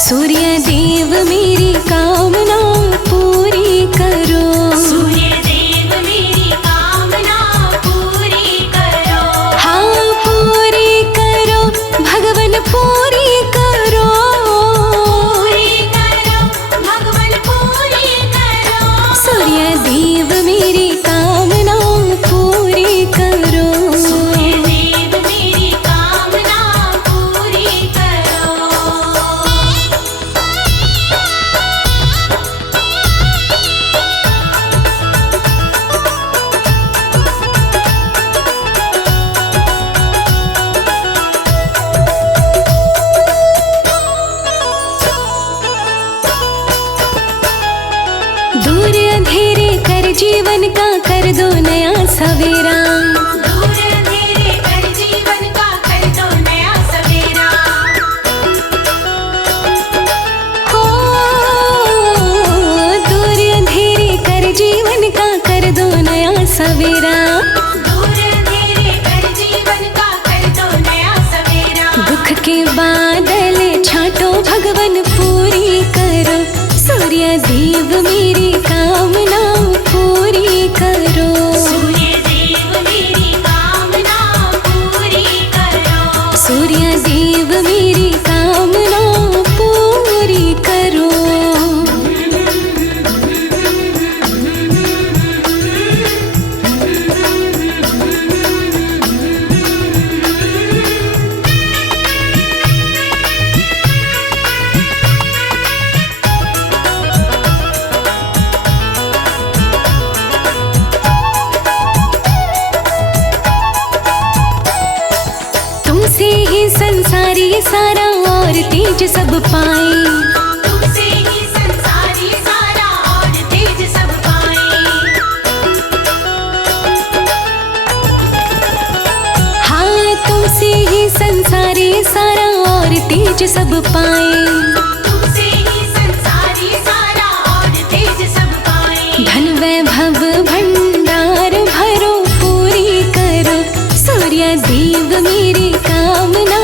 सूर्य देव मेरी कामना पूरी करो। सूर्य देव मेरी कामना पूरी करो। हाँ पूरी करो भगवन पूरी करो। पूरी करो भगवन पूरी करो। सूर्य देव मेरी कामना पूरी करो। सूर्य देव मेरी कामना पूरी करो। दूर अंधेरे कर जीवन का कर दो नया सवेरा। दूर अंधेरे कर जीवन का कर दो नया सवेरा। हो दूर अंधेरे कर जीवन का कर दो नया सवेरा। दूर अंधेरे कर जीवन का कर दो नया सवेरा। दुख के बादल छाटो भगवन पूरी करो। सूर्य देव मेरी कामना पूरी करो। सूर्य देव मेरी कामना पूरी करो। सूर्य देव मेरी कामना पूरी करो। तुमसे ही संसारी सारा और तेज सब पाए। तुमसे ही संसारी सारा और तेज सब पाए। हाँ तुमसे ही संसारी सारा और तेज सब पाए। तुमसे ही संसारी सारा और तेज सब पाए। धन वैभव भंडार भरो पूरी करो। सूर्य देव मेरी कामना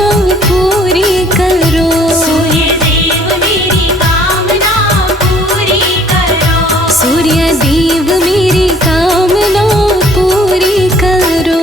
पूरी करो। सूर्य देव मेरी कामना पूरी करो। सूर्य देव मेरी कामना पूरी करो।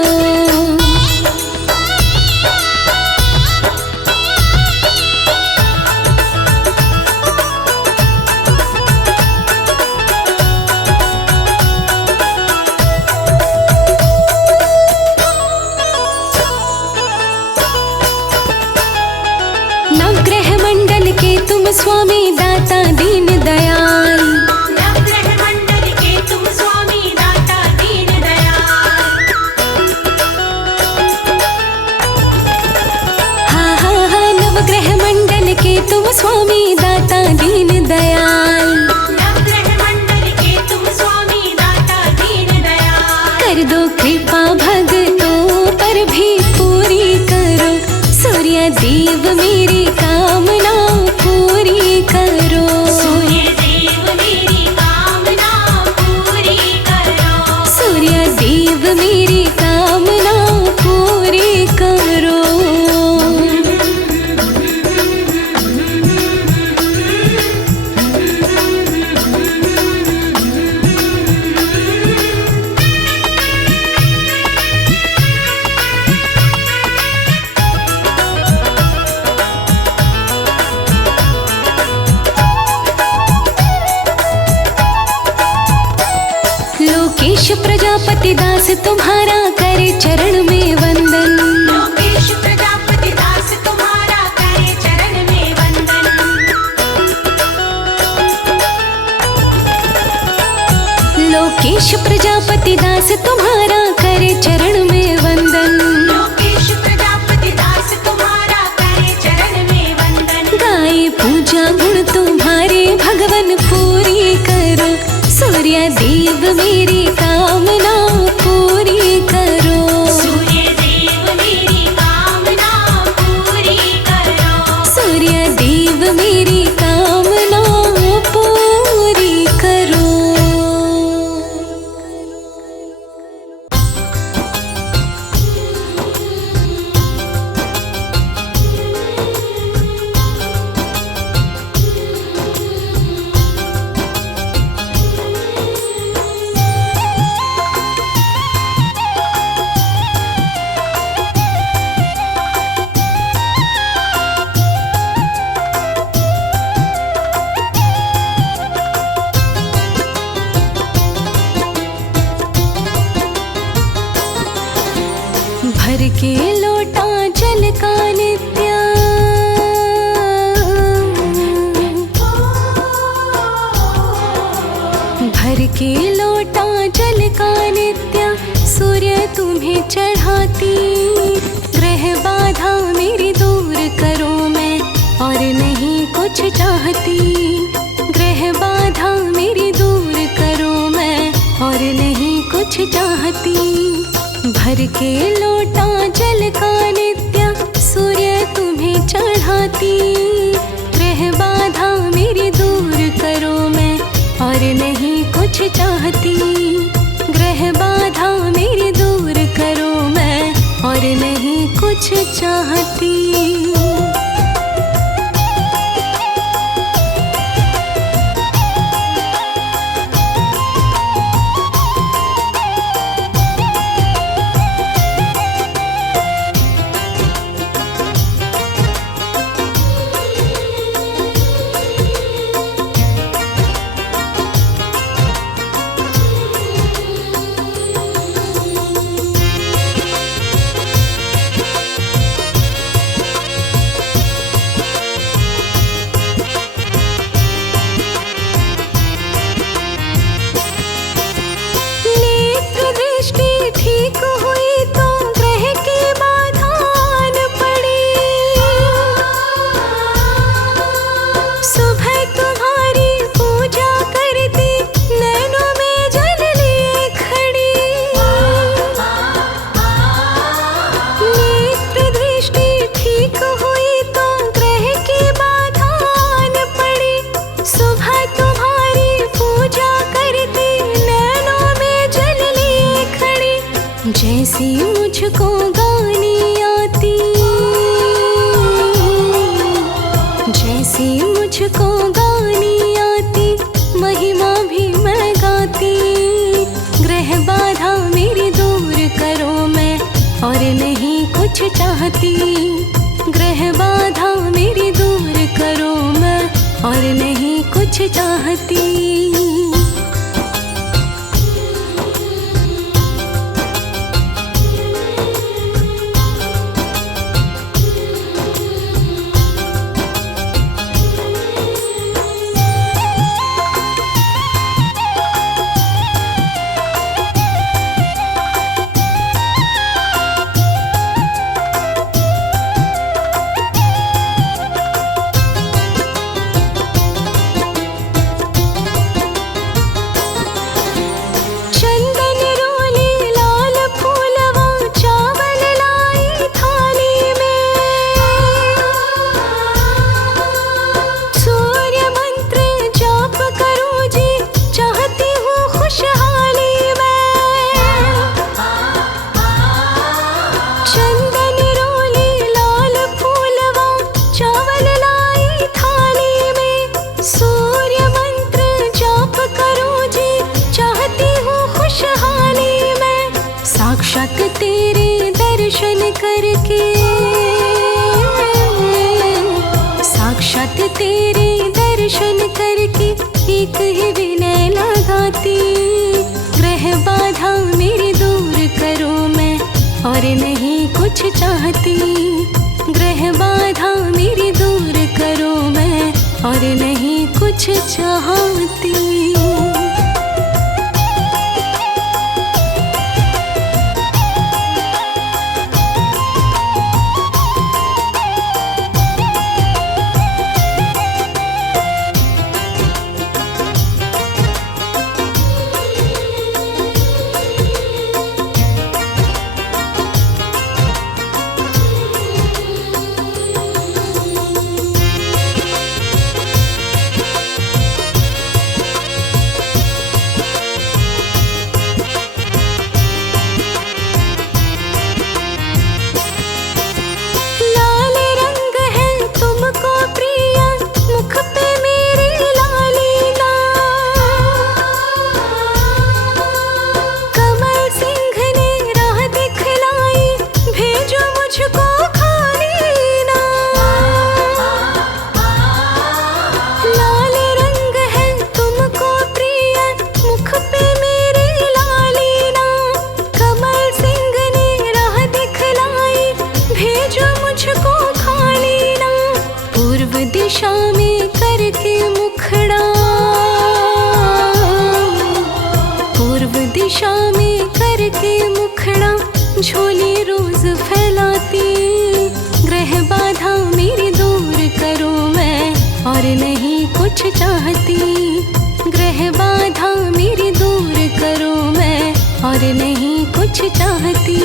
नवग्रह मंडल के तुम स्वामी दाता दीन दयाल। नवग्रह मंडल के तुम स्वामी दाता दीन दयाल। हाँ हाँ हाँ नवग्रह मंडल के तुम स्वामी दाता दीन दयाल। नवग्रह मंडल के तुम स्वामी दाता दीन दयाल। कर दो कृपा भक्तों पर भी पूरी करो। सूर्य देव मेरी कामना पूरी करो। सूर्य देव मेरी कामना पूरी करो। सूर्य देव मेरी कामना पूरी करो। लोकेश प्रजापति दास तुम्हारा करे चरण में वंदन। लोकेश प्रजापति दास तुम्हारा करे चरण में वंदन। लोकेश प्रजापति दास तुम्हारा करे चरण में वंदन। लोकेश प्रजापति दास तुम्हारा करे चरण में वंदन। गाए पूजा गुण तुम्हारे भगवन पूरी करो। सूर्य देव मेरी कामना भर के लोटा जल का नित्य, भर के लोटा जल का नित्य सूर्य तुम्हें चढ़ाती। ग्रह बाधा मेरी दूर करो मैं और नहीं कुछ चाहती। ग्रह बाधा मेरी दूर करो मैं और नहीं कुछ चाहती। भर के लोटा जल का नित्य सूर्य तुम्हें चढ़ाती। ग्रह बाधा मेरी दूर करो मैं और नहीं कुछ चाहती। ग्रह बाधा मेरी दूर करो मैं और नहीं कुछ चाहती। जैसी मुझको गानी आती, जैसी मुझको गानी आती, महिमा भी मैं गाती। ग्रह बाधा मेरी दूर करो मैं और नहीं कुछ चाहती। ग्रह बाधा मेरी दूर करो मैं और नहीं कुछ चाहती। साक्षात तेरे दर्शन करके, साक्षात तेरे दर्शन करके एक ही विनय लगाती। ग्रह बाधा मेरी दूर करो मैं और नहीं कुछ चाहती। ग्रह बाधा मेरी दूर करो मैं और नहीं कुछ चाहती। दिशा में करके मुखड़ा, पूर्व दिशा में करके मुखड़ा झोली रोज फैलाती। ग्रह बाधा मेरी दूर करो मैं और नहीं कुछ चाहती। ग्रह बाधा मेरी दूर करो मैं और नहीं कुछ चाहती।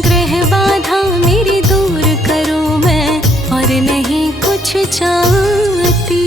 ग्रह बाधा मेरी दूर करो मैं और नहीं कुछ चाहती।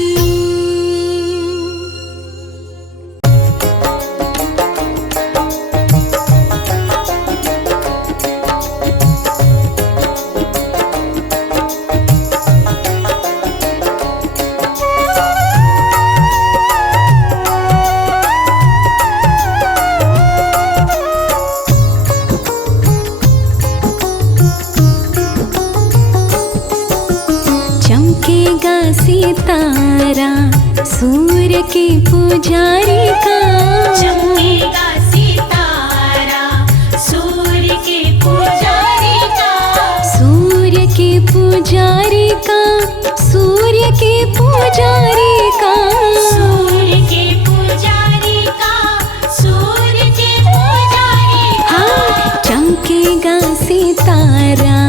चमकेगा सितारा सूर्य के पुजारी का। चमकेगा सितारा सूर्य के पुजारी का। सूर्य के पुजारी का, सूर्य के पुजारी का। सूर्य के पुजारी का, सूर्य के पुजारी का। हाँ, चमकेगा सितारा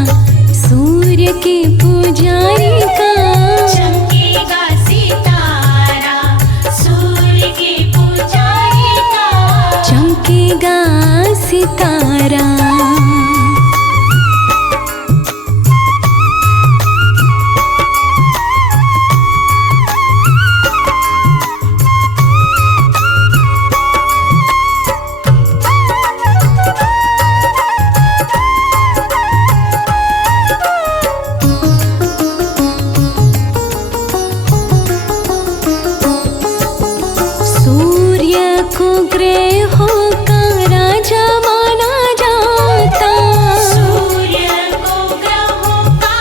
सूर्य के पुजारी का। चमकेगा सितारा सूर्य के पुजारी का। चमकेगा सितारा। सूर्य को ग्रहों का राजा माना जाता। सूर्य को ग्रहों का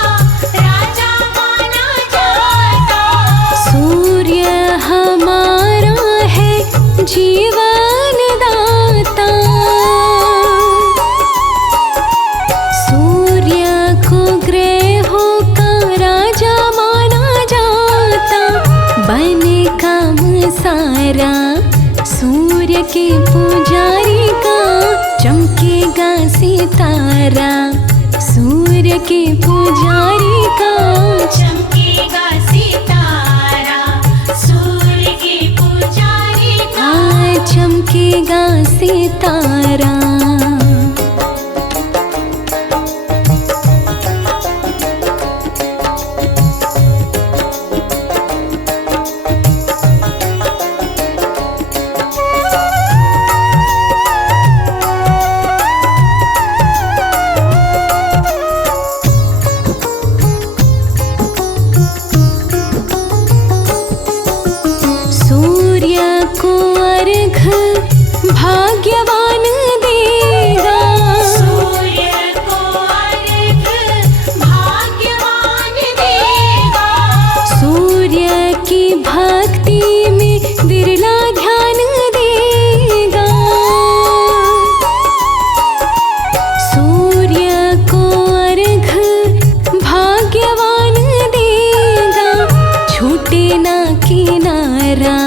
राजा माना जाता। सूर्य हमारा है जीवन दाता। सूर्य को ग्रहों का राजा माना जाता। बने काम सारा सूर्य के पुजारी का। चमकेगा सितारा सूर्य के पुजारी का। चमकेगा सितारा सूर्य के पुजारी का। चमकेगा सितारा। सूर्य को अर्घ भाग्यवान देगा। सूर्य को अर्घ भाग्यवान देगा। सूर्य की भक्ति में विरला ध्यान देगा। सूर्य को अर्घ भाग्यवान देगा। छूटे ना किनारा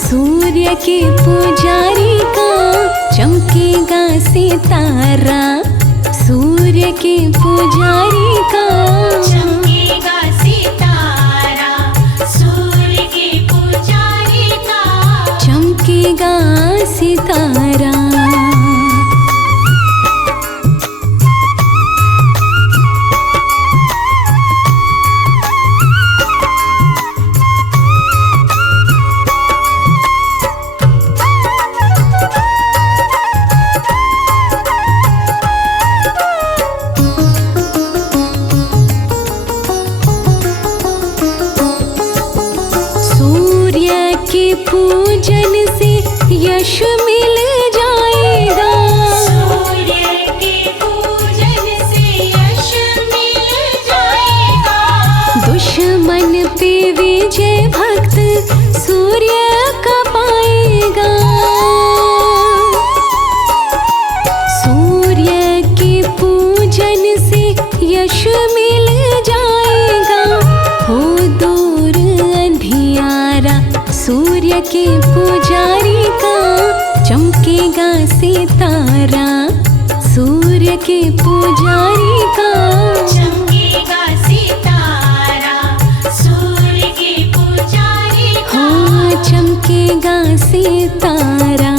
सूर्य के पुजारी का। चमकेगा सितारा सूर्य के पुजारी का। चमकेगा सितारा सूर्य के पुजारी का। चमकेगा सितारा। के पुजारी का चमकेगा सितारा, सूर्य के पुजारी का चमकेगा सितारा, सूर्य के पुजारी का हाँ चमकेगा सितारा।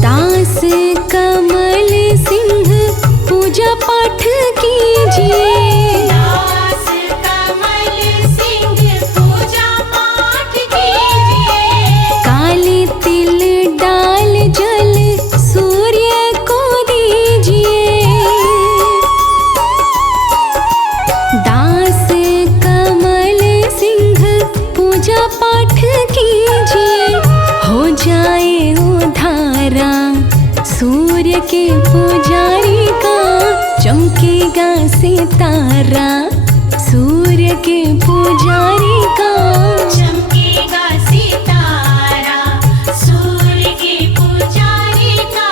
दास कमल सिंह पूजा पाठ कीजिए, दास कमल सिंह पूजा पाठ कीजिए। काले तिल डाल जल सूर्य को दीजिए। दास कमल सिंह पूजा पाठ कीजिए, हो जाए उधारा सूर्य के पुजारी का चमकेगा सितारा, सूर्य के पुजारी का चमकेगा सितारा, सूर्य के पुजारी का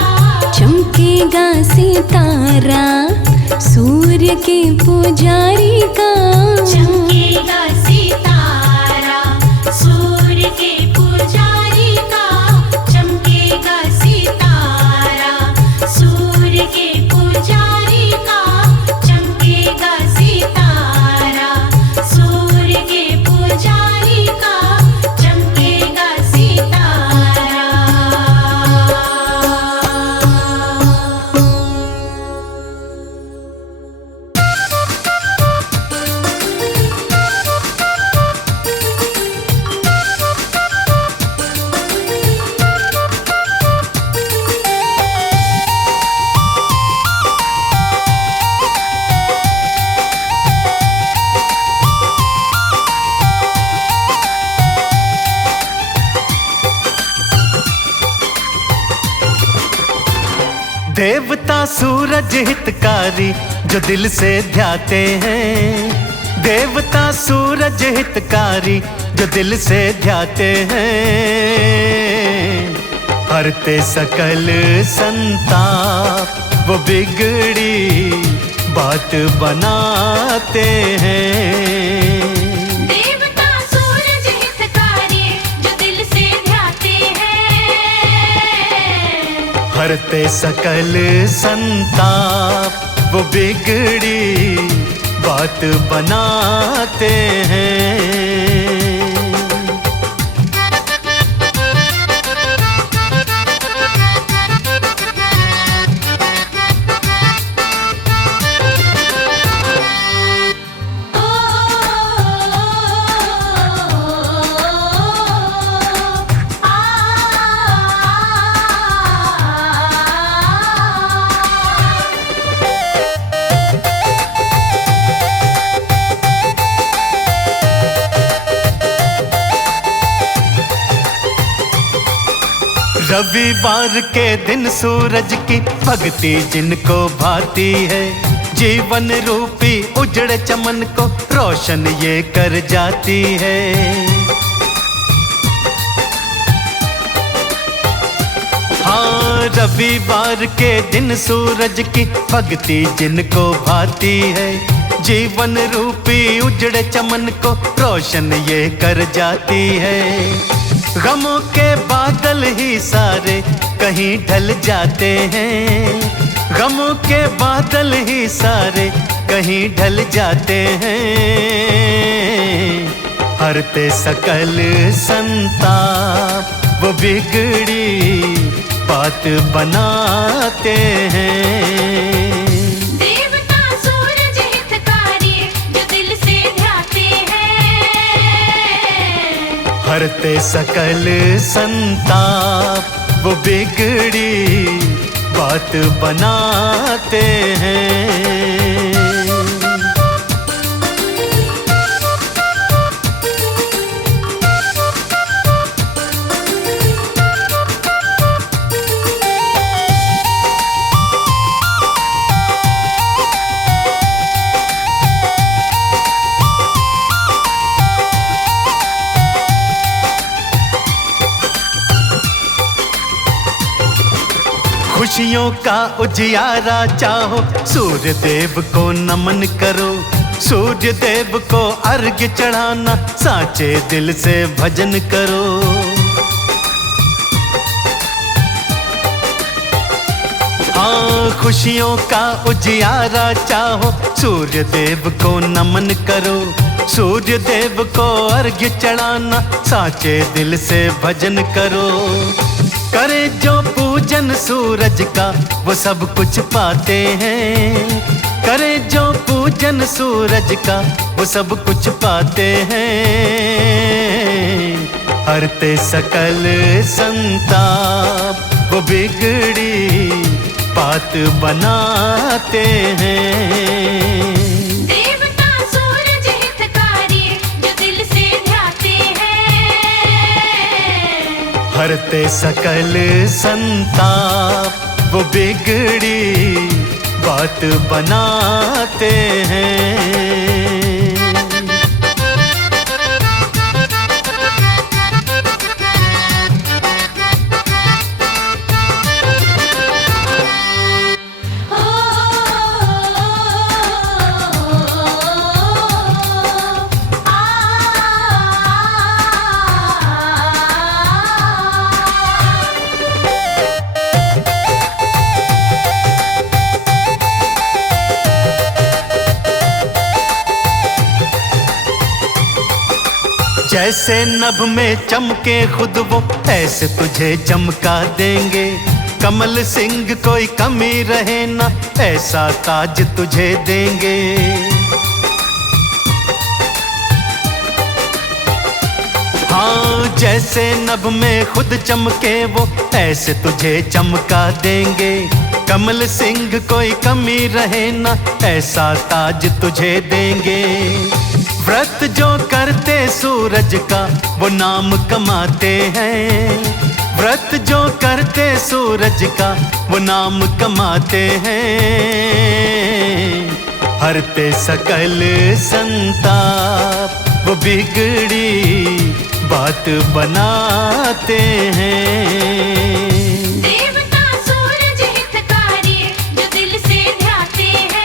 चमकेगा सितारा, सूर्य के पुजारी का चमकेगा सितारा, सूर्य के पुजारी का चमकेगा सितारा, सूर्य के पुजारी का चमकेगा सितारा, सूर्य के पुजारी का चमकेगा सितारा। देवता सूरज हितकारी जो दिल से ध्याते हैं, देवता सूरज हितकारी जो दिल से ध्याते हैं, हरते सकल संताप वो बिगड़ी बात बनाते हैं। देवता सूरज हितकारी जो दिल से ध्याते हैं, हरते सकल संताप वो बिगड़ी बात बनाते हैं। रविवार के दिन सूरज की भक्ति जिनको भाती है, जीवन रूपी उजड़ चमन को रोशन ये कर जाती है। हाँ, रविवार के दिन सूरज की भक्ति जिनको भाती है, जीवन रूपी उजड़ चमन को रोशन ये कर जाती है। गमों के बादल ही सारे कहीं ढल जाते हैं, गमों के बादल ही सारे कहीं ढल जाते हैं, हरते सकल संताप वो बिगड़ी बात बनाते हैं। देवता सूरज हितकारी जो दिल से ध्याते हैं, हरते सकल संताप वो बिगड़ी बात बनाते हैं। खुशियों का उजियारा चाहो, सूर्य देव को नमन करो। सूर्य देव को अर्घ्य चढ़ाना, साचे दिल से भजन करो। हाँ, खुशियों का उजियारा चाहो, सूर्य देव को नमन करो। सूर्य देव को अर्घ्य चढ़ाना, साचे दिल से भजन करो। करे जो पूजन सूरज का, वो सब कुछ पाते हैं। करे जो पूजन सूरज का, वो सब कुछ पाते हैं। हरते सकल संताप, वो बिगड़ी बात बनाते हैं। देवता सूरज हितकारी, जो दिल से ध्याते हैं। हरते सकल संताप, वो बिगड़ी बात बनाते हैं। जैसे नभ में चमके खुद वो, ऐसे तुझे चमका देंगे। कमल सिंह कोई कमी रहे ना, ऐसा ताज तुझे देंगे। हाँ, जैसे नभ में खुद चमके वो, ऐसे तुझे चमका देंगे। कमल सिंह कोई कमी रहे ना, ऐसा ताज तुझे देंगे। व्रत जो करते सूरज का, वो नाम कमाते हैं। व्रत जो करते सूरज का, वो नाम कमाते हैं। हरते सकल संताप, वो बिगड़ी बात बनाते हैं। देवता सूरज हितकारी, जो दिल से ध्याते हैं।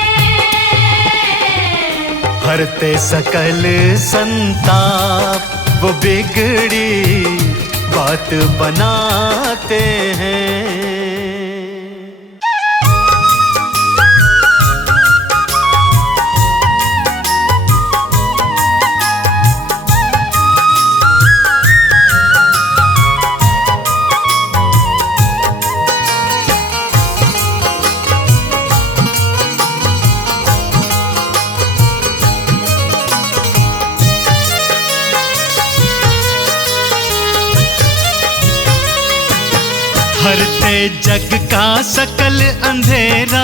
हरते सकल संताप, वो बिगड़ी बात बनाते हैं। हरते जग का सकल अंधेरा,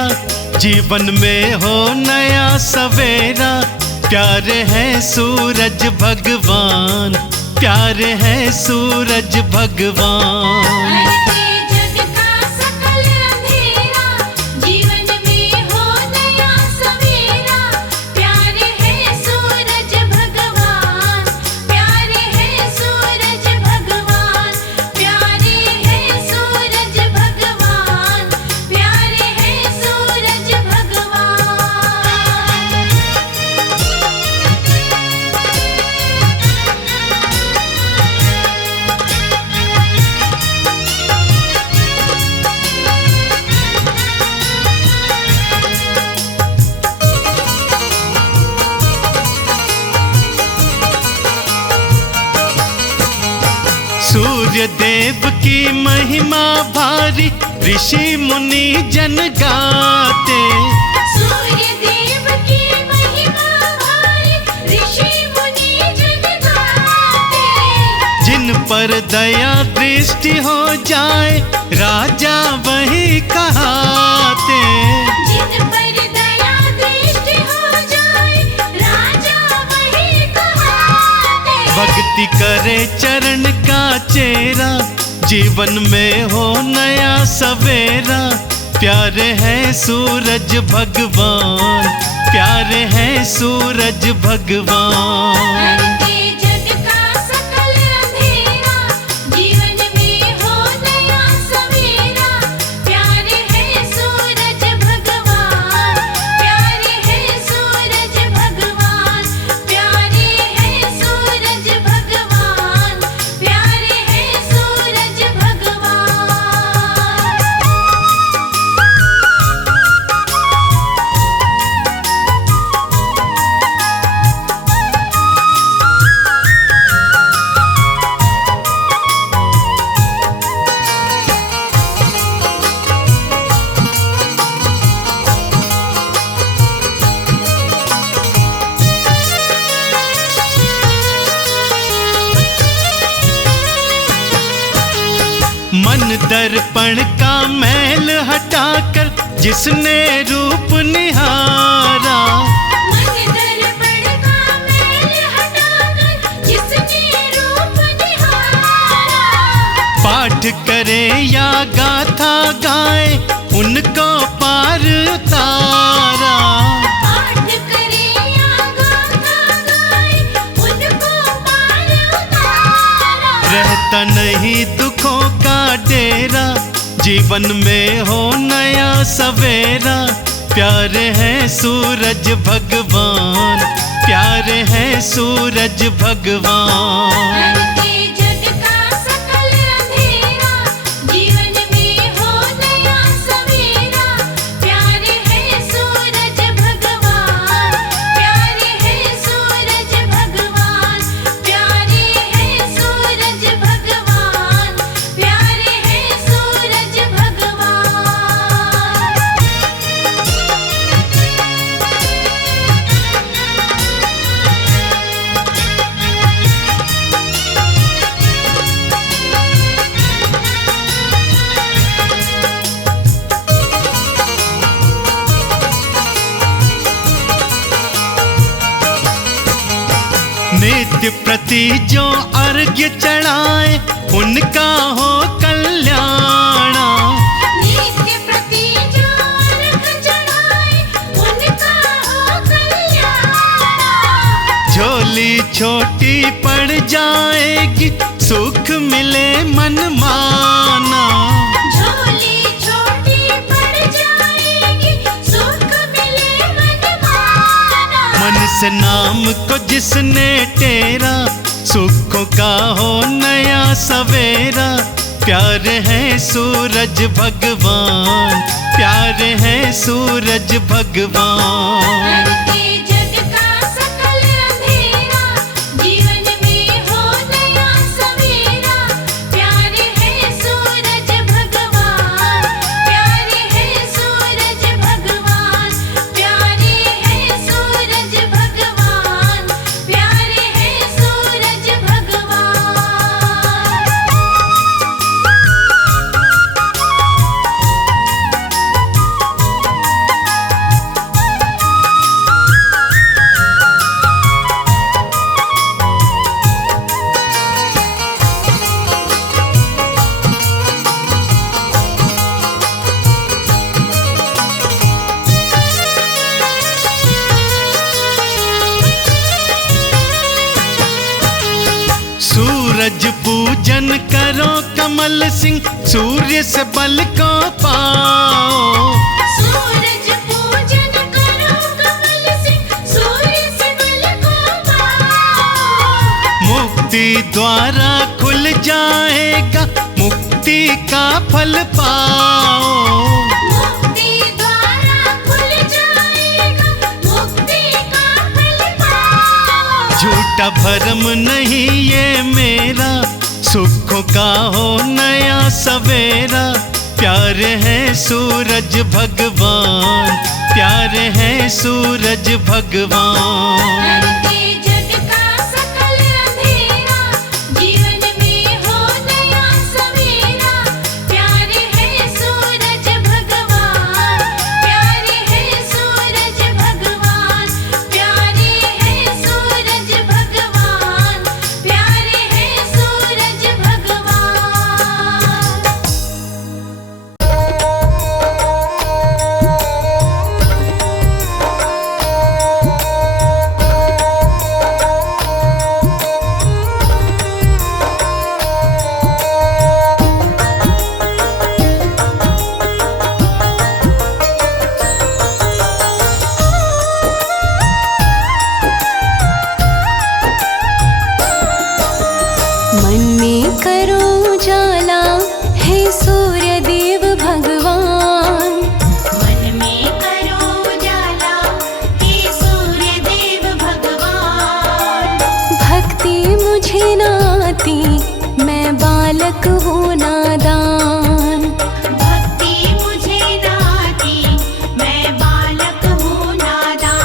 जीवन में हो नया सवेरा। प्यारे हैं सूरज भगवान, प्यारे हैं सूरज भगवान। हरते जग का सकल अंधेरा, जीवन में हो नया सवेरा। प्यारे हैं सूरज भगवान, प्यारे हैं सूरज भगवान। प्यारे हैं सूरज भगवान, प्यारे हैं सूरज भगवान। सूर्य देव की महिमा भारी, ऋषि मुनि जन गाते। सूर्य देव की महिमा भारी, ऋषि मुनि जन गाते। जिन पर दया दृष्टि हो जाए, राजा वही कहाते। जिन पर दया दृष्टि हो जाए, राजा वही कहाते। भक्ति करे चरण का चेरा, जीवन में हो नया सवेरा। प्यारे हैं सूरज भगवान, प्यारे हैं सूरज भगवान। हरते जग का सकल अंधेरा, जीवन में हो नया सवेरा। प्यारे हैं दर्पण का मैल हटाकर जिसने रूप निहारा, मन दर्पण का मैल हटाकर जिसने रूप निहारा, पाठ करे या गाथा गाए उनको पार उतारा। पाठ करे या गाथा गाए उनको पार उतारा। रहता नहीं दुखों का डेरा, जीवन में हो नया सवेरा। प्यारे हैं सूरज भगवान, प्यारे हैं सूरज भगवान। हरते जग का सकल अंधेरा, जीवन में हो नया सवेरा। प्यारे हैं सूरज भगवान, प्यारे हैं सूरज भगवान, प्यारे हैं सूरज भगवान, प्यारे हैं सूरज भगवान। नित्य प्रति जो अर्घ्य चढ़ाए उनका हो कल्याण। नित्य प्रति जो अर्घ चढ़ाए उनका हो कल्याण। झोली छोटी पड़ जाएगी सुख मिले मन माना। झोली छोटी पड़ जाएगी सुख मिले मन माना। मन से नाम को जिसने टेरा, सुखों का हो नया सवेरा। प्यारे हैं सूरज भगवान, प्यारे हैं सूरज भगवान। हरते जग का सकल अंधेरा, जीवन में हो नया सवेरा। प्यारे हैं सूरज भगवान, प्यारे हैं सूरज भगवान, प्यारे हैं सूरज भगवान, प्यारे हैं सूरज भगवान। सूरज पूजन करो कमल सिंह, सूर्य से बल को पाओ। सूरज पूजन करो कमल सिंह, सूर्य से बल को पाओ। मुक्ति द्वारा खुल जाएगा, मुक्ति का फल पाओ। मुक्ति द्वारा खुल जाएगा, मुक्ति का फल पाओ। झूठा भरम नहीं ये मेरा, सुखों का हो नया सवेरा। प्यारे हैं सूरज भगवान, प्यारे हैं सूरज भगवान। हरते जग का सकल अंधेरा, जीवन में हो नया सवेरा। प्यारे हैं सूरज भगवान, प्यारे हैं सूरज भगवान, प्यारे हैं सूरज भगवान, प्यारे हैं सूरज भगवान। मन में करो उजाला, हे सूर्य देव भगवान। मन में करो उजाला, हे सूर्य देव भगवान। भक्ति मुझे न आती, मैं बालक हूँ नादान। भक्ति मुझे न आती, मैं बालक हूँ नादान।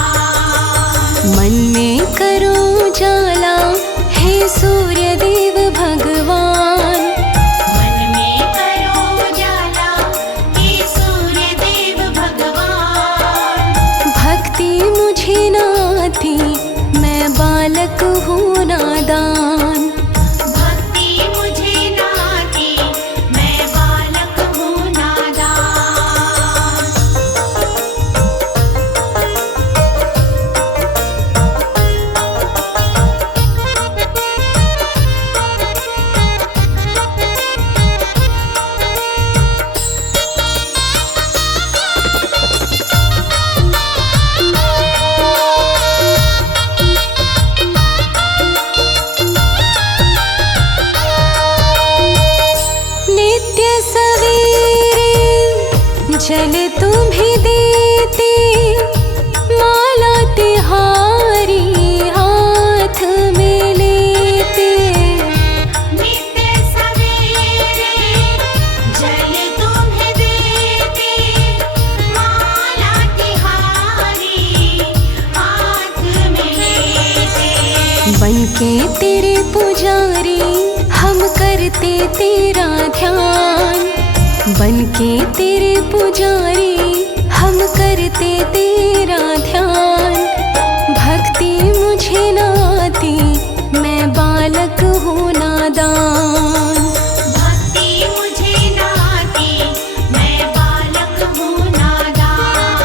मन में करो उजाला, हे सूर्य देव भगवान। मन में करो नादान। भक्ति मुझे न आती, मैं बालक हूँ नादान। नित्य सवेरे जल तुम्हें देते, माला तिहारी हाथ में लेते। नित्य सवेरे जल तुम्हें देते, माला तिहारी हाथ में लेते। बनके तेरे पुजारी हम करते तेरा ध्यान। बनके तेरे पुजारी हम करते तेरा ध्यान। भक्ति मुझे न आती, मैं बालक हूँ नादान। भक्ति मुझे न आती, मैं बालक हूँ नादान।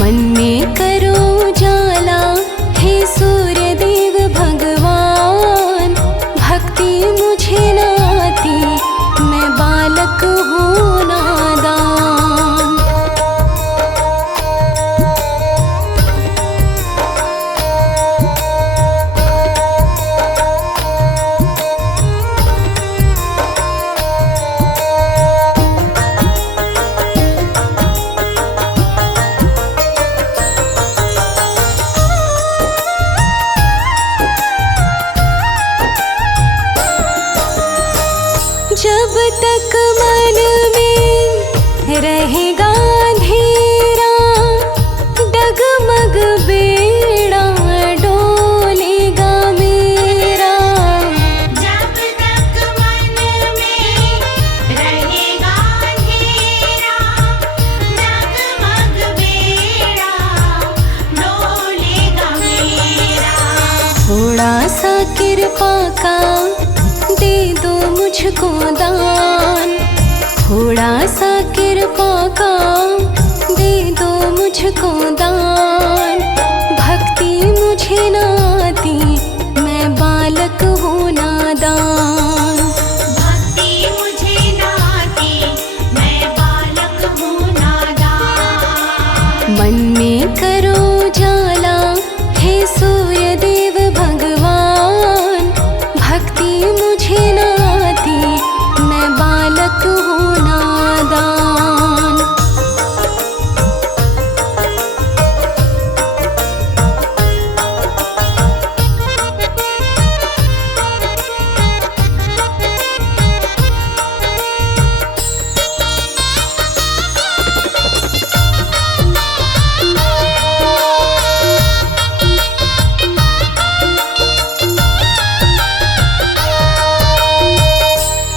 मन में करो उजाला हे सूर्य देव भगवान। भक्ति मुझे न आती, मैं बालक हूँ नादान। जब तक मन में रहेगा अंधेरा, डगमग बेड़ा डोलेगा मेरा। जब तक मन में रहेगा अंधेरा, डगमग बेड़ा डोलेगा मेरा। थोड़ा सा कृपा का दे दो मुझको दान। थोड़ा सा कृपा का दे दो मुझको दान। भक्ति मुझे न आती, मैं बालक हूँ नादान। भक्ति मुझे न आती, मैं बालक हूँ नादान। मन में करो उजाला हे सूर्य देव भगवान। भक्ति मुझे न आती, मैं बालक हूँ नादान।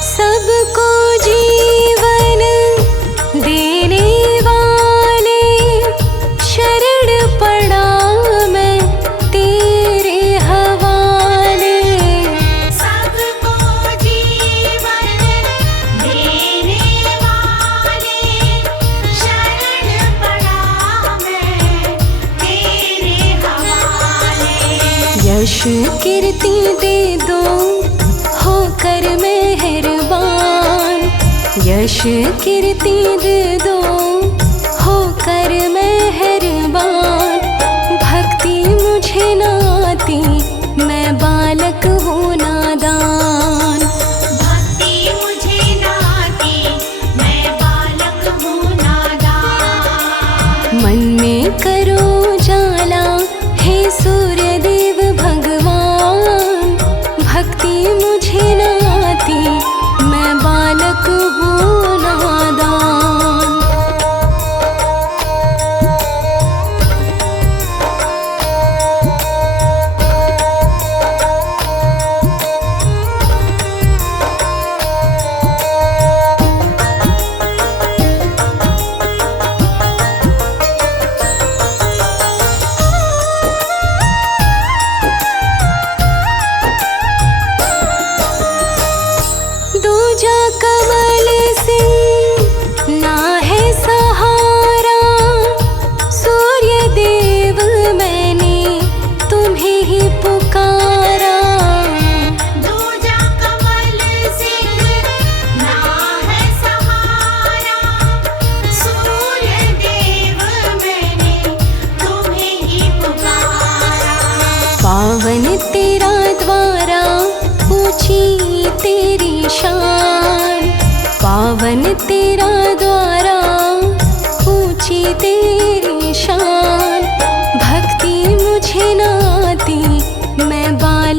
सबको जीवन देने वाले शरण पड़ा मैं तेरे हवाले। सबको जीवन देने वाले शरण पड़ा मैं तेरे हवाले। यश कीर्ति दे दो होकर मेहरबान। यश कीर्ति दे दो होकर मेहरबान। भक्ति मुझे न आती, मैं बालक हूँ नादान। भक्ति मुझे न आती, मैं बालक हूँ नादान। मन में करो उजाला हे सूर्य देव भगवान। भक्ति मुझे न आती, मैं बालक हूँ नादान।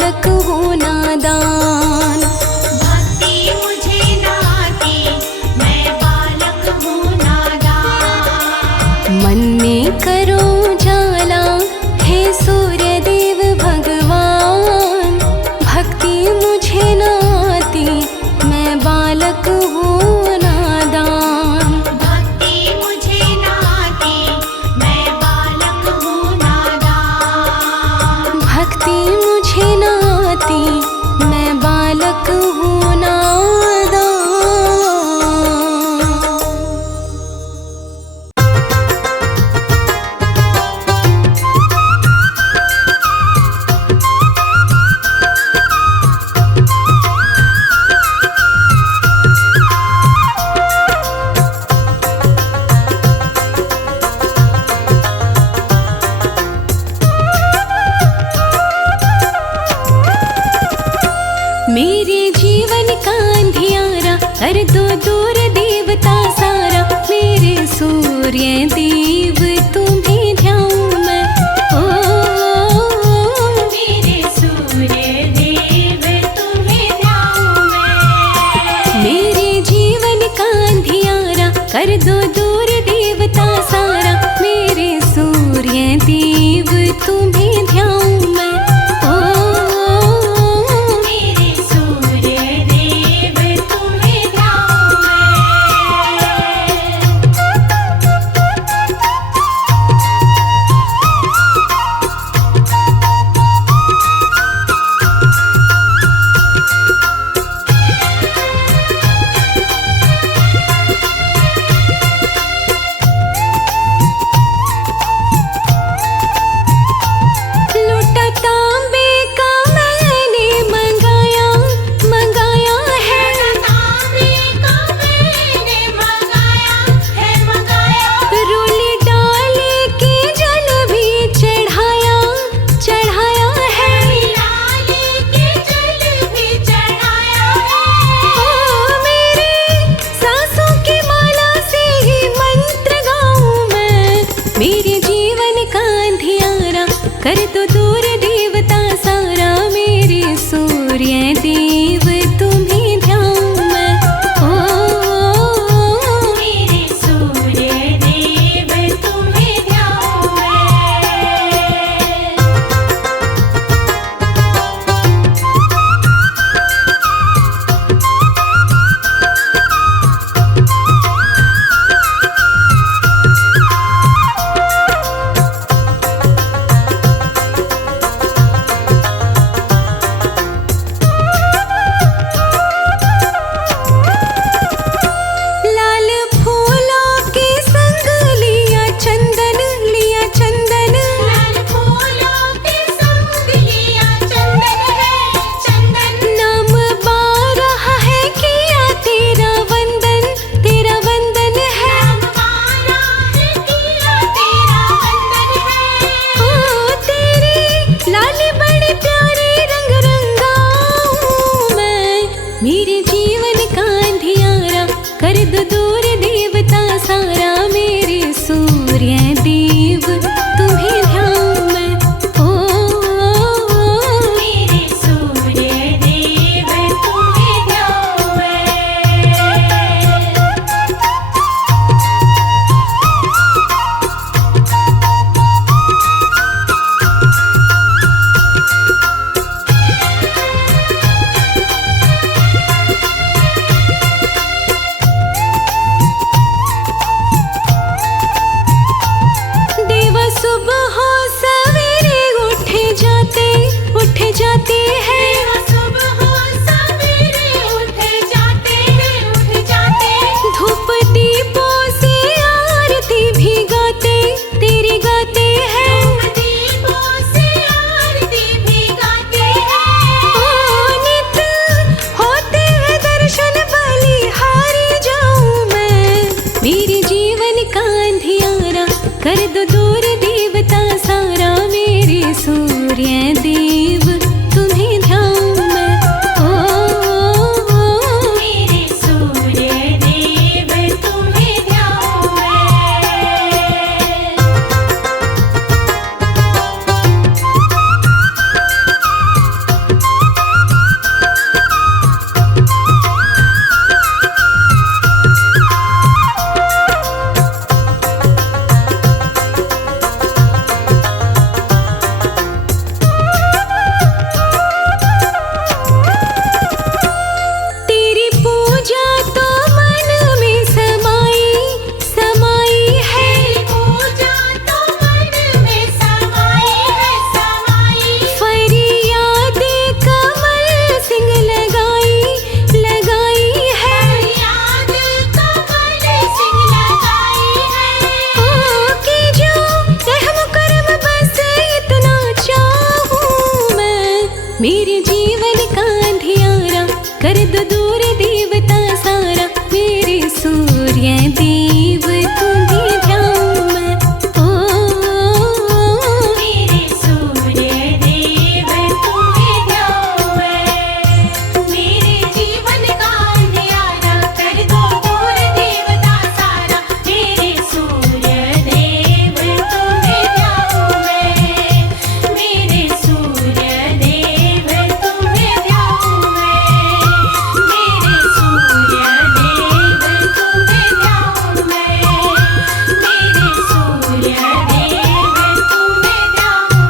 बालक हूँ नादान। भक्ति मुझे न आती, मैं बालक हूँ नादान। मन में करो जाला हे सूर्य देव भगवान, भक्ति मुझे न आती, मैं बालक हूँ नादान। भक्ति मुझे न आती, मैं बालक हूँ नादान। भक्ति मुझे न आती, मैं बालक हूँ नादान। मेरे जीवन का अंधियारा कर दो दूर देवता सारा, मेरे सूर्य देव तुम्हें ध्याऊं मैं। ओ मेरे सूर्य देव तुम्हें ध्याऊं मैं। मेरे जीवन का अंधियारा कर दो दूर देवता सारा, मेरे सूर्य देव तुम्हें ध्याऊं मैं। ओ मेरे सूर्य देव तुम्हें ध्याऊं मैं। मेरे जीवन का अंधियारा कर दो दूर देवता सारा। मेरे सूर्य देव तुम्हें ध्याऊं मैं, मेरे सूर्य देव तुम्हें ध्याऊं मैं। मेरे जीवन का अंधियारा कर दो दूर देवता सारा। मेरे सूर्य देव तुम्हें ध्याऊं मैं। मेरे सूर्य देव तुम्हें ध्याऊं मैं। मेरे सूर्य देव तुम्हें ध्याऊं मैं। मेरे सूर्य देव तुम्हें ध्याऊं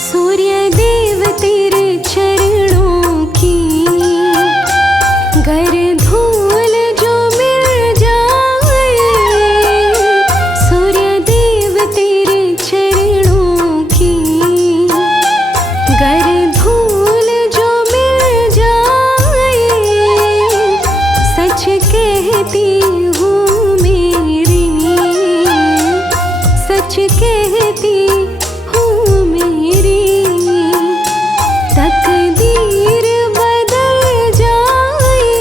सूर्य देव तेरे चरणों की गर धूल जो मिल जाए। सूर्य देव तेरे चरणों की गर धूल जो मिल जाए। सच कहती हूँ मेरी, सच कहती हूँ मेरी, तकदीर बदल जाए।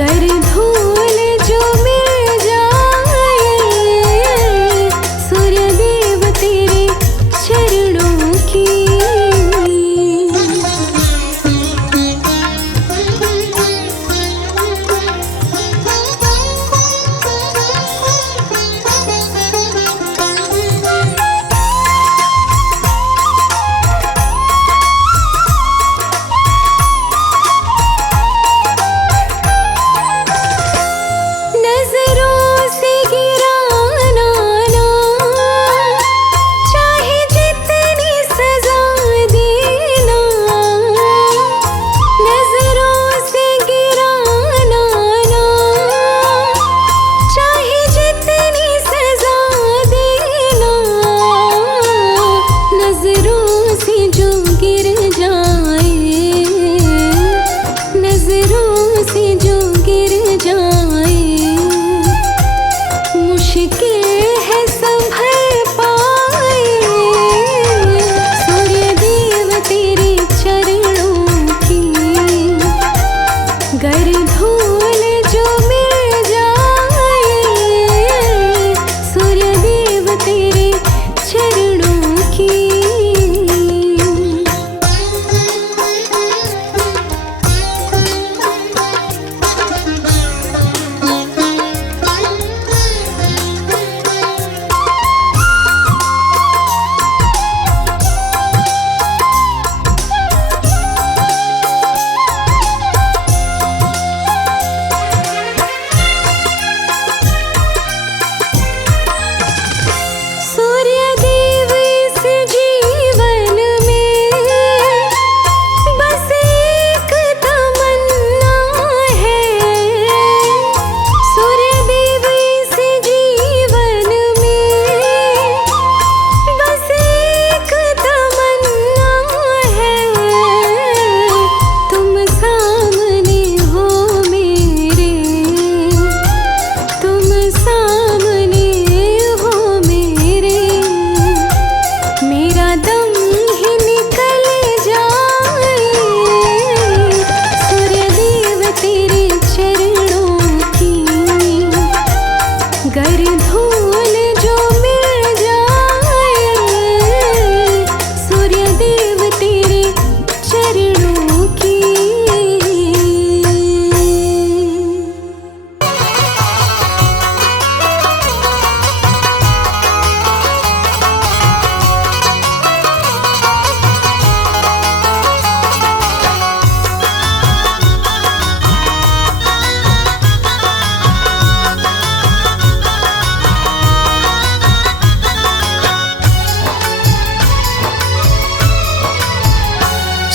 गर धूल जो मिल जाए सूर्य देव तेरे चरणों की।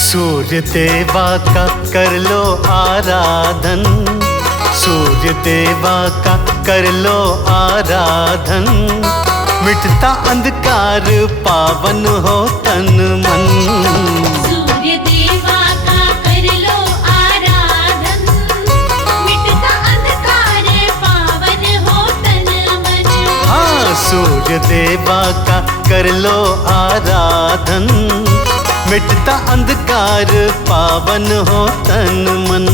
सूर्य देवा का कर लो आराधन, सूर्य देवा का कर लो आराधन, मिटता अंधकार पावन हो तन मन। सूर्य देवा का कर लो आराधन, मिटता अंधकार पावन हो तन मन। हाँ, सूर्य देवा का कर लो आराधन, मिटता अंधकार पावन हो तन मन।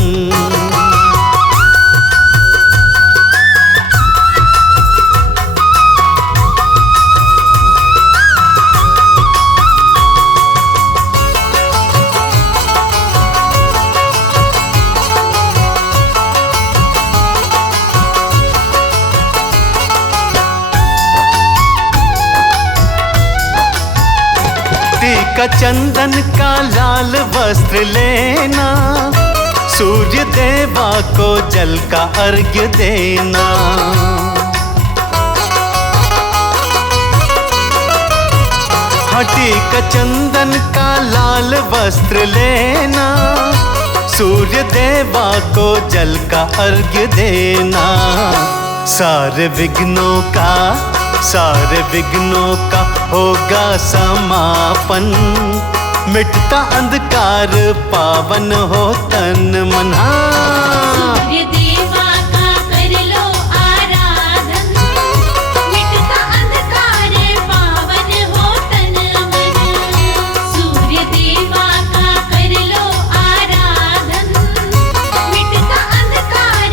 टीका चंदन का लाल वस्त्र लेना, सूर्य देवा को जल का अर्घ्य देना। हाँ, टीका चंदन का लाल वस्त्र लेना, सूर्य देवा को जल का अर्घ्य देना। सारे विघ्नों का होगा समापन, मिटता अंधकार पावन हो तन मन। सूर्य देवा का कर लो आराधन, मिटता अंधकार पावन हो तन मन। सूर्य देवा का कर लो आराधन, मिटता अंधकार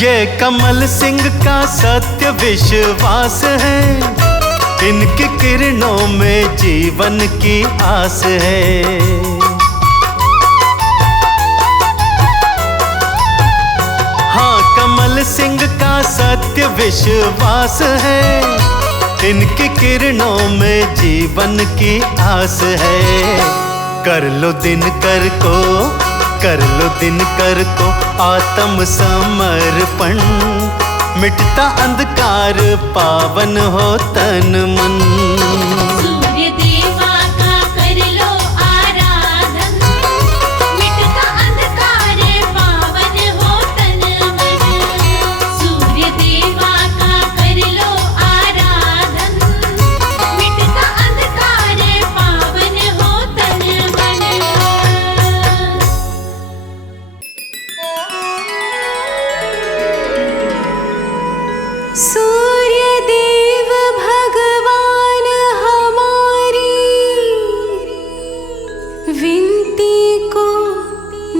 ये कमल सिंह का सत्य विश्वास है, इनकी किरणों में जीवन की आस है। हाँ, कमल सिंह का सत्य विश्वास है, इनकी किरणों में जीवन की आस है। कर लो दिनकर को आत्म समर्पण, मिटता अंधकार पावन हो तन मन। सूर्य देवा का कर लो आराधन, मिटता अंधकार पावन हो तन मन। सूर्य देवा का कर लो आराधन, मिटता अंधकार पावन हो तन मन। सूर्य देव भगवान हमारी विनती को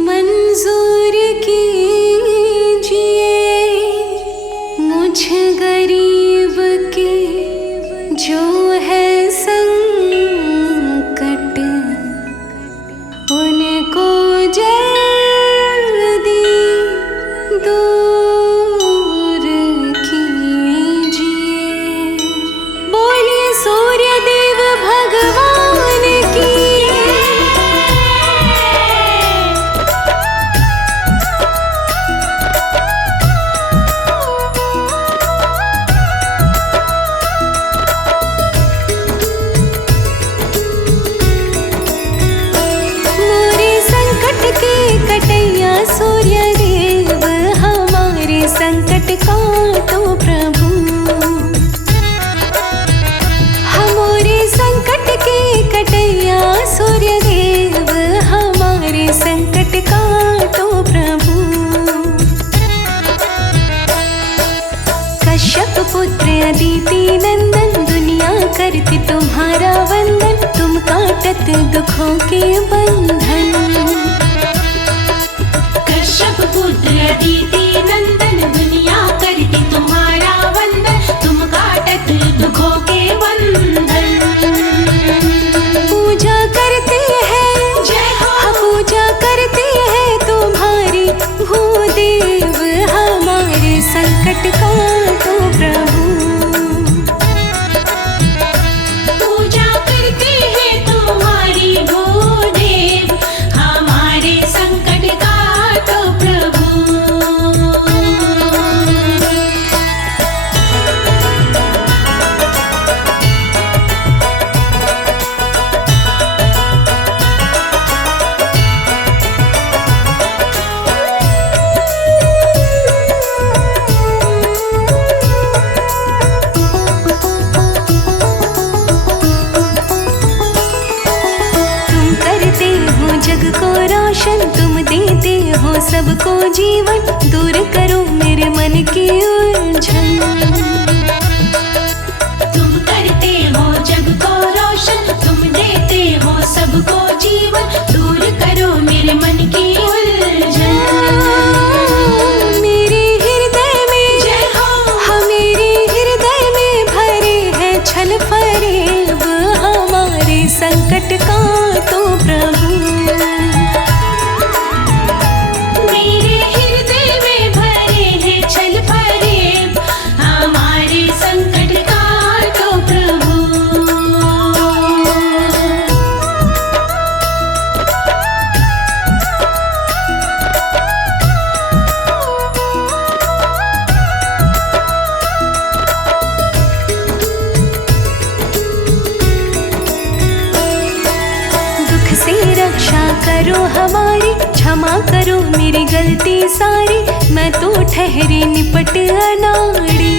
मंजूर कीजिए। मुझ गरीब के जो है संकट, उनको जल्दी दूर कीजिए। बोलिए सूर्य देव भगवान की। मोरे संकट के कटैया सूर्य देव, हमारे संकट काटो प्रभु। हमारे संकट के कटैया सूर्य देव, हमारे संकट काटो प्रभु। कश्यप पुत्र अदिति नंदन, दुनिया करती तुम्हारा वंदन, तुम काटत दुखों के बंधन। कश्यप पुत्र अदिति नंदन, दुनिया करती तुम्हारा वंदन, तुम काटत दुखों के बंधन। पूजा करते हैं जय हो। हाँ, पूजा करते हैं तुम्हारी भूदेव, हमारे संकट काटो प्रभु। पूजा करते हैं तुम्हारी भूदेव, हमारे संकट काटो प्रभु। तुम करते हो जग को रोशन, तुम देते हो सबको जीवन, दूर करो मेरे मन की उलझन। तुम करते हो जग को रोशन, तुम देते हो सबको जीवन, दूर करो मेरे मन की उलझन। मेरे हृदय में जय हो। हाँ, मेरे हृदय में भरे हैं छल फरेब, हमारे संकट काटो प्रभु। मेरे हृदय में भरे हैं छल फरेब, हमारे संकट काटो प्रभु। दुख से रक्षा करो हमारी, क्षमा करो मेरी गलती सारी, मैं तो ठहरी निपट अनाड़ी।